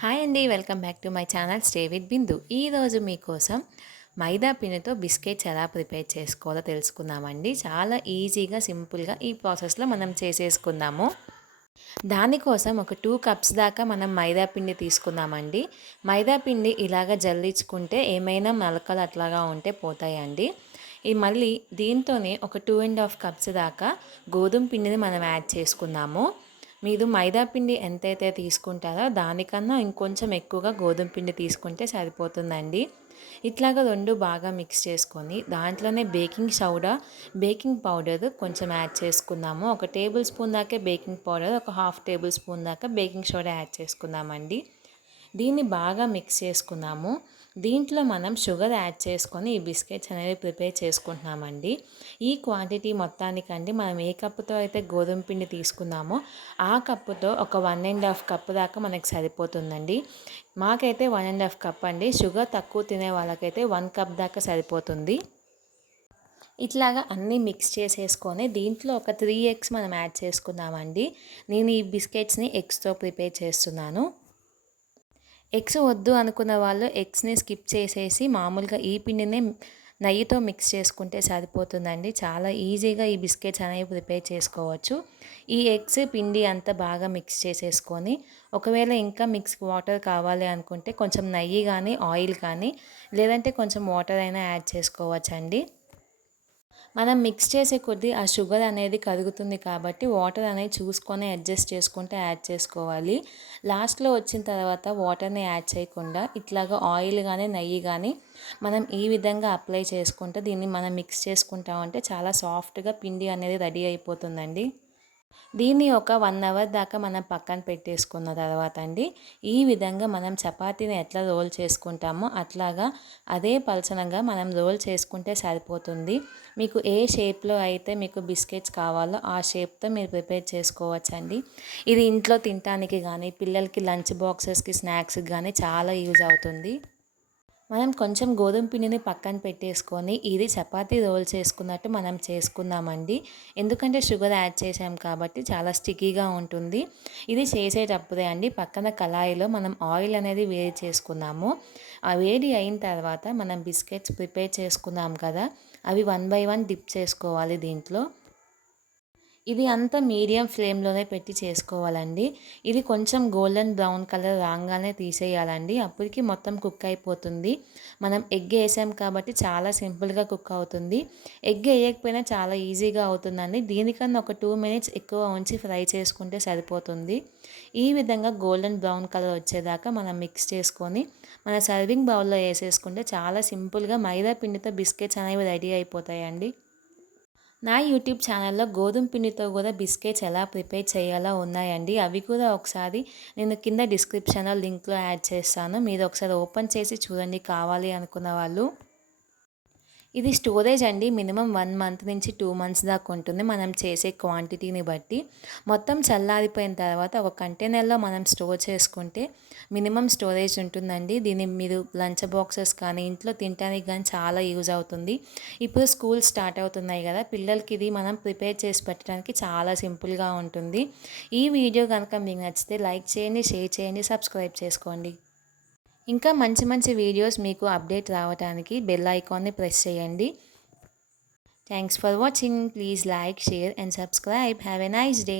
Hi అండి, welcome back to my channel stay with Bindu. ఈరోజు మీకోసం మైదా పిండితో బిస్కెట్స్ ఎలా ప్రిపేర్ చేసుకోవాలో తెలుసుకుందామండి. చాలా ఈజీగా సింపుల్గా ఈ ప్రాసెస్లో మనం చేసేసుకుందాము. దానికోసం ఒక 2 కప్స్ దాకా మనం మైదా పిండి తీసుకుందామండి. మైదా పిండి ఇలాగ జల్లించుకుంటే ఏమైనా మొలకలు అట్లాగా ఉంటే పోతాయండి. ఇది మళ్ళీ దీంతోనే ఒక 2.5 కప్స్ దాకా గోధుమ పిండిని మనం యాడ్ చేసుకుందాము. మీరు మైదా పిండి ఎంతైతే తీసుకుంటారో దానికన్నా ఇంకొంచెం ఎక్కువగా గోధుమ పిండి తీసుకుంటే సరిపోతుందండి. ఇట్లాగా రెండు బాగా మిక్స్ చేసుకొని దాంట్లోనే బేకింగ్ పౌడర్ కొంచెం యాడ్ చేసుకుందాము. ఒక టేబుల్ స్పూన్ దాకా బేకింగ్ పౌడర్, ఒక హాఫ్ టేబుల్ స్పూన్ దాకా బేకింగ్ సోడా యాడ్ చేసుకుందామండి. దీన్ని బాగా మిక్స్ చేసుకుందాము. దీంట్లో మనం షుగర్ యాడ్ చేసుకొని ఈ బిస్కెట్స్ అనేవి ప్రిపేర్ చేసుకుంటున్నామండి. ఈ క్వాంటిటీ మొత్తానికండి మనం ఏ కప్పుతో అయితే గోధుమ పిండి తీసుకున్నామో ఆ కప్పుతో ఒక 1.5 కప్ దాకా మనకి సరిపోతుందండి. మాకైతే 1.5 కప్ అండి. షుగర్ తక్కువ తినే వాళ్ళకైతే 1 కప్ దాకా సరిపోతుంది. ఇట్లాగా అన్నీ మిక్స్ చేసేసుకొని దీంట్లో ఒక 3 ఎగ్స్ మనం యాడ్ చేసుకుందామండి. నేను ఈ బిస్కెట్స్ని ఎగ్స్తో ప్రిపేర్ చేస్తున్నాను. ఎగ్స్ వద్దు అనుకున్న వాళ్ళు ఎగ్స్ని స్కిప్ చేసేసి మామూలుగా ఈ పిండిని నెయ్యితో మిక్స్ చేసుకుంటే సరిపోతుందండి. చాలా ఈజీగా ఈ బిస్కెట్స్ అనేవి ప్రిపేర్ చేసుకోవచ్చు. ఈ ఎగ్స్ పిండి అంతా బాగా మిక్స్ చేసేసుకొని ఒకవేళ ఇంకా వాటర్ కావాలి అనుకుంటే కొంచెం నెయ్యి కానీ ఆయిల్ కానీ లేదంటే కొంచెం వాటర్ అయినా యాడ్ చేసుకోవచ్చండి. మనం మిక్స్ చేసే కొద్దీ ఆ షుగర్ అనేది కరుగుతుంది కాబట్టి వాటర్ అనేది చూసుకొని అడ్జస్ట్ చేసుకుంటే యాడ్ చేసుకోవాలి. లాస్ట్లో వచ్చిన తర్వాత వాటర్ని యాడ్ చేయకుండా ఇట్లాగా ఆయిల్ కానీ నెయ్యి కానీ మనం ఈ విధంగా అప్లై చేసుకుంటే దీన్ని మనం మిక్స్ చేసుకుంటామంటే చాలా సాఫ్ట్గా పిండి అనేది రెడీ అయిపోతుందండి. దీన్ని ఒక 1 అవర్ దాకా మనం పక్కన పెట్టేసుకున్న తర్వాత అండి ఈ విధంగా మనం చపాతీని ఎట్లా రోల్ చేసుకుంటామో అట్లాగా అదే పలచనగా మనం రోల్ చేసుకుంటే సరిపోతుంది. మీకు ఏ షేప్లో అయితే మీకు బిస్కెట్స్ కావాలో ఆ షేప్తో మీరు ప్రిపేర్ చేసుకోవచ్చండి. ఇది ఇంట్లో తినడానికి కానీ పిల్లలకి లంచ్ బాక్సెస్కి స్నాక్స్కి కానీ చాలా యూజ్ అవుతుంది. మనం కొంచెం గోధుమ పిండిని పక్కన పెట్టేసుకొని ఇది చపాతీ రోల్ చేసుకున్నట్టు మనం చేసుకుందామండి. ఎందుకంటే షుగర్ యాడ్ చేసాం కాబట్టి చాలా స్టిక్కీగా ఉంటుంది. ఇది చేసేటప్పుడే అండి పక్కన కళాయిలో మనం ఆయిల్ అనేది వేడి చేసుకుందాము. ఆ వేడి అయిన తర్వాత మనం బిస్కెట్స్ ప్రిపేర్ చేసుకున్నాం కదా, అవి 1 బై 1 డిప్ చేసుకోవాలి దీంట్లో. ఇది అంతా మీడియం ఫ్లేమ్లోనే పెట్టి చేసుకోవాలండి. ఇది కొంచెం గోల్డెన్ బ్రౌన్ కలర్ రాగానే తీసేయాలండి. అప్పటికి మొత్తం కుక్ అయిపోతుంది. మనం ఎగ్ వేసాం కాబట్టి చాలా సింపుల్గా కుక్ అవుతుంది. ఎగ్ వేయకపోయినా చాలా ఈజీగా అవుతుందండి. దీనికన్నా ఒక 2 మినిట్స్ ఎక్కువ ఉంచి ఫ్రై చేసుకుంటే సరిపోతుంది. ఈ విధంగా గోల్డెన్ బ్రౌన్ కలర్ వచ్చేదాకా మనం మిక్స్ చేసుకొని మన సర్వింగ్ బౌల్లో వేసేసుకుంటే చాలా సింపుల్గా మైదా పిండితో బిస్కెట్స్ అనేవి రెడీ అయిపోతాయండి. నా యూట్యూబ్ ఛానల్లో గోధుమ పిండితో కూడా బిస్కెట్స్ ఎలా ప్రిపేర్ చేయాలో ఉన్నాయండి. అవి కూడా ఒకసారి నేను కింద డిస్క్రిప్షన్లో లింక్లో యాడ్ చేస్తాను. మీరు ఒకసారి ఓపెన్ చేసి చూడండి కావాలి అనుకున్న వాళ్ళు. ఇది స్టోరేజ్ అండి. మినిమం 1 మంత్ నుంచి 2 మంత్స్ దాకా ఉంటుంది మనం చేసే క్వాంటిటీని బట్టి. మొత్తం చల్లారిపోయిన తర్వాత ఒక కంటైనర్లో మనం స్టోర్ చేసుకుంటే మినిమం స్టోరేజ్ ఉంటుందండి. దీన్ని మీరు లంచ్ బాక్సెస్ కానీ ఇంట్లో తినడానికి కానీ చాలా యూజ్ అవుతుంది. ఇప్పుడు స్కూల్ స్టార్ట్ అవుతున్నాయి కదా, పిల్లలకి ఇది మనం ప్రిపేర్ చేసి పెట్టడానికి చాలా సింపుల్గా ఉంటుంది. ఈ వీడియో కనుక మీకు నచ్చితే లైక్ చేయండి, షేర్ చేయండి, సబ్స్క్రైబ్ చేసుకోండి. ఇంకా మంచి మంచి వీడియోస్ మీకు అప్డేట్ రావడానికి బెల్ ఐకాన్ని ప్రెస్ చేయండి. Thanks for watching. Please like, share and subscribe. Have a nice day.